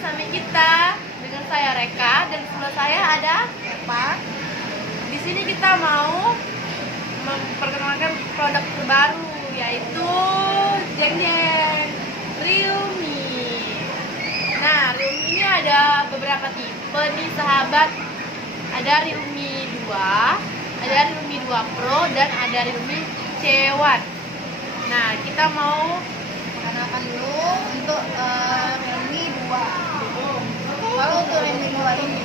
bersama kita dengan saya Reka dan sebelah saya ada Eva. Di sini kita mau memperkenalkan produk terbaru yaitu jeng Realme. Nah, Realme ini ada beberapa tipe nih sahabat. Ada Realme 2, ada Realme 2 Pro dan ada Realme C1. Nah, kita mau Perkenalkan dulu untuk Realme 2. Kalau untuk Realme 2 ini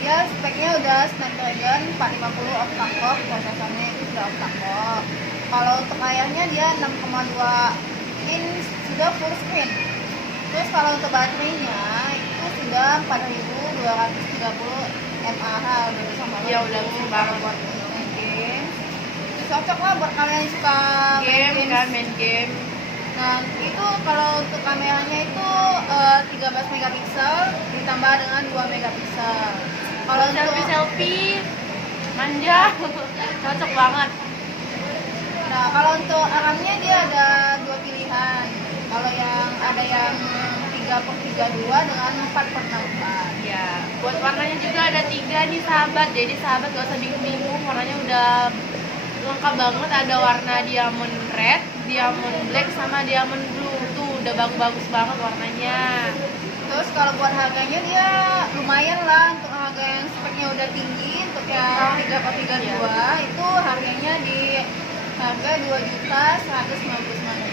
dia speknya udah Snapdragon 450 octa-core, prosesornya itu sudah octa-core. Kalau untuk layarnya dia 6,2 inch sudah full screen. Terus kalau untuk baterainya itu sudah 4230 mAh, udah sama ya udah besar banget buat main game. Itu cocok lah buat kalian yang suka main game. Nah, itu kalau untuk kameranya itu 13 megapiksel ditambah dengan 2 megapiksel. Kalau untuk selfie manja cocok banget. Nah, kalau untuk RAM-nya dia ada dua pilihan. Kalau yang ada yang 3/32 dengan 4/64. Ya, buat warnanya juga ada 3 nih sahabat. Jadi sahabat gak usah bingung-bingung, warnanya udah lengkap banget. Ada warna diamond red, diamond black, sama diamond blue. Tuh udah bagus banget warnanya. Terus kalau buat harganya dia lumayan lah, untuk harga yang speknya udah tinggi. Untuk yang 3/32 itu harganya di harga 2.199.000.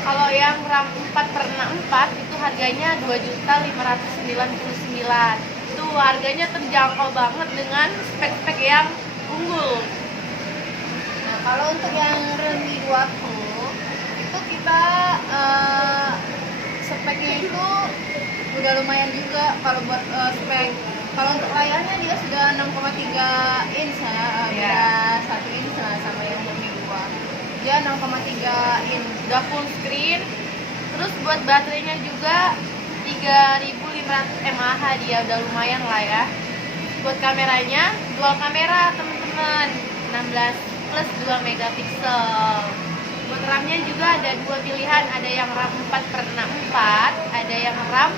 Kalau yang RAM 4/64 itu harganya 2.599.000. Itu harganya terjangkau banget dengan spek-spek yang unggul. Nah, kalau untuk yang Realme 2 Pro itu kita speknya itu udah lumayan juga. Kalau buat spek, kalau untuk layarnya dia sudah 6,3 inch ya, beda 1 inch lah sama yang Realme 2. Dia 6,3 inch, Udah full screen. Terus buat baterainya juga 3500 mAh, dia udah lumayan lah ya. Buat kameranya dual kamera teman-teman, 16 plus 2 megapiksel. Buat RAM-nya juga ada dua pilihan, ada yang RAM 4/64, ada yang RAM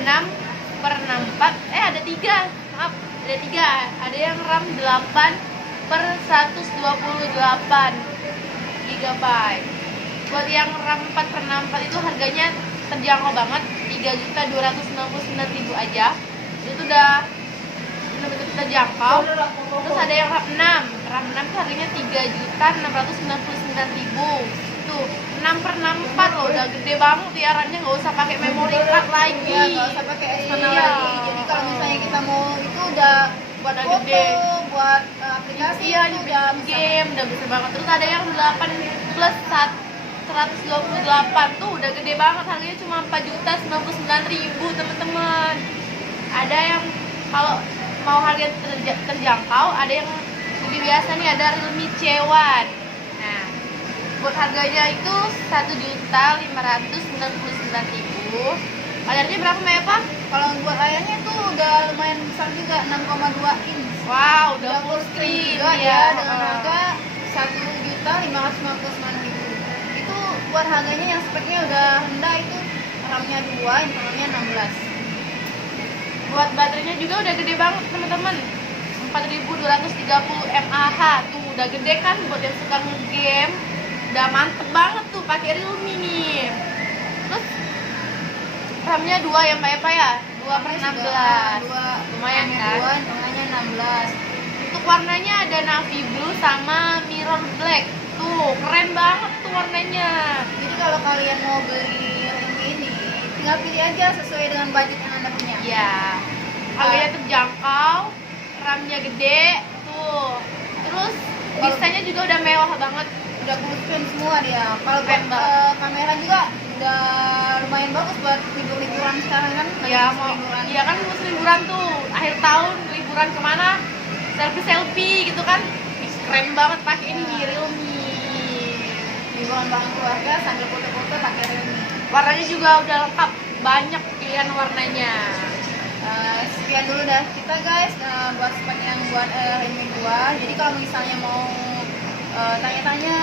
6/64. Ada 3, maaf, ada 3. Ada yang RAM 8/128 GB. Buat yang RAM 4/64 itu harganya terjangkau banget, 3.299.000 aja. Itu udah benar-benar terjangkau. Terus ada yang RAM 6 itu harganya 3.699.000. Tuh 6/64 loh, udah gede banget ya RAM-nya, nggak usah pakai memory card lagi. ya nggak usah pakai eksternal Iya. lagi. Jadi kalau misalnya kita mau itu udah buat Udah foto, gede. buat aplikasi Iya, itu di udah bisa. game udah besar banget. Terus ada yang 8 plus 128, tuh udah gede banget, harganya cuma 4.099.000 teman-teman. Ada yang kalau mau harga terjangkau, ada yang lebih biasa nih, ada Realme C1. Nah, buat harganya itu 1.599.000. Layarnya berapa Mbak Eva? Kalau buat layarnya itu udah lumayan besar juga, 6,2 inch. Wow, udah full screen juga ya. ya, dengan harga 1.599.000. Itu buat harganya yang speknya udah rendah, itu RAM-nya 2, internalnya 16. Buat baterainya juga udah gede banget teman-teman, 4.230 mAh. Tuh udah gede kan, buat yang suka nge-game udah mantep banget tuh pakai Realme nih. Terus RAM-nya 2 ya Mbak Eva ya, 2/16. Lumayan kan? 2, internalnya 16. Untuk warnanya ada navy blue sama mirror black. Tuh keren banget tuh warnanya. Jadi kalau kalian mau beli Realme ini, tinggal pilih aja sesuai dengan budget yang Anda punya. Ya, harganya terjangkau, RAM-nya gede tuh. Terus desainnya juga udah mewah banget. Udah full screen semua dia. Kalau Keren buat banget. kamera juga udah lumayan bagus buat libur-liburan sekarang kan. Ya lagi mau, liburan. iya kan musim liburan tuh, akhir tahun liburan kemana? Selfie gitu kan. Ih, keren banget pakai ini nih Realme. Liburan bareng keluarga sambil foto-foto pakai Realme. Warnanya juga udah lengkap, banyak pilihan warnanya. Sekian dulu dah kita guys, buat spek yang buat Realme 2. Jadi kalau misalnya mau tanya-tanya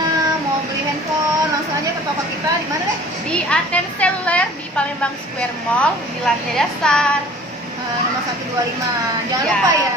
mau beli handphone, langsung aja ke toko kita. Di mana deh? Di Aten Seluler di Palembang Square Mall di lantai dasar. Nomor 125. Jangan Ya. lupa ya,